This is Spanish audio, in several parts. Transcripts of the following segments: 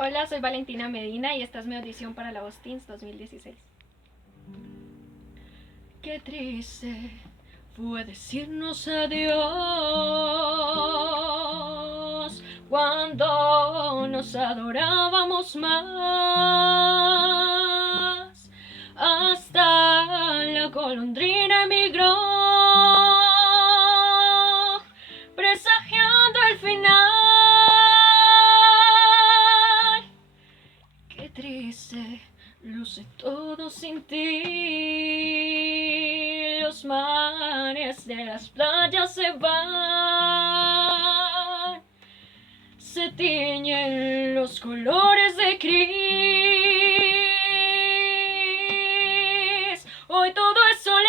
Hola, soy Valentina Medina y esta es mi audición para la Voz Teens 2016. Qué triste fue decirnos adiós cuando nos adorábamos más. Hasta la golondrina emigró, presagiando el final. Qué triste luce todo sin ti. Los mares de las playas se van, se tiñen los colores de gris. Hoy todo es soledad.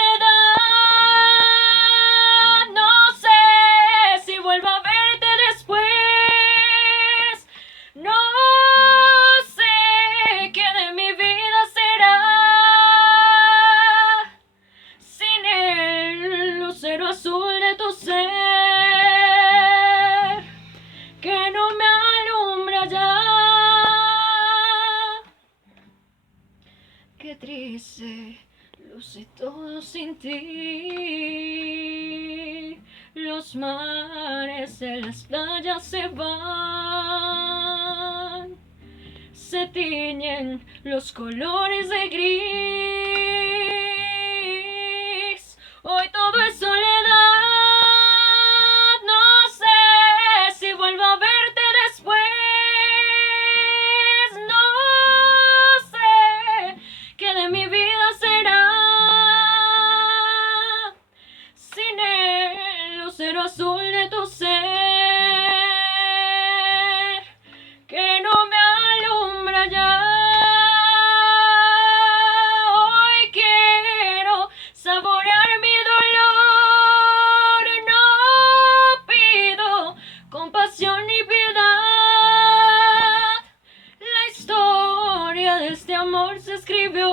No sé si vuelvo a verte después. No sé qué de mi vida será sin el lucero azul de tu ser, que no me alumbra ya. Qué triste luce todo sin ti. Los mares de las playas se van, se tiñen los colores de gris. Hoy todo es soledad. No sé si vuelvo a verte después. No sé qué de mi vida será sin el lucero azul de tu ser, que no me alumbra ya. Hoy quiero saborear mi dolor. No pido compasión ni piedad. La historia de este amor se escribió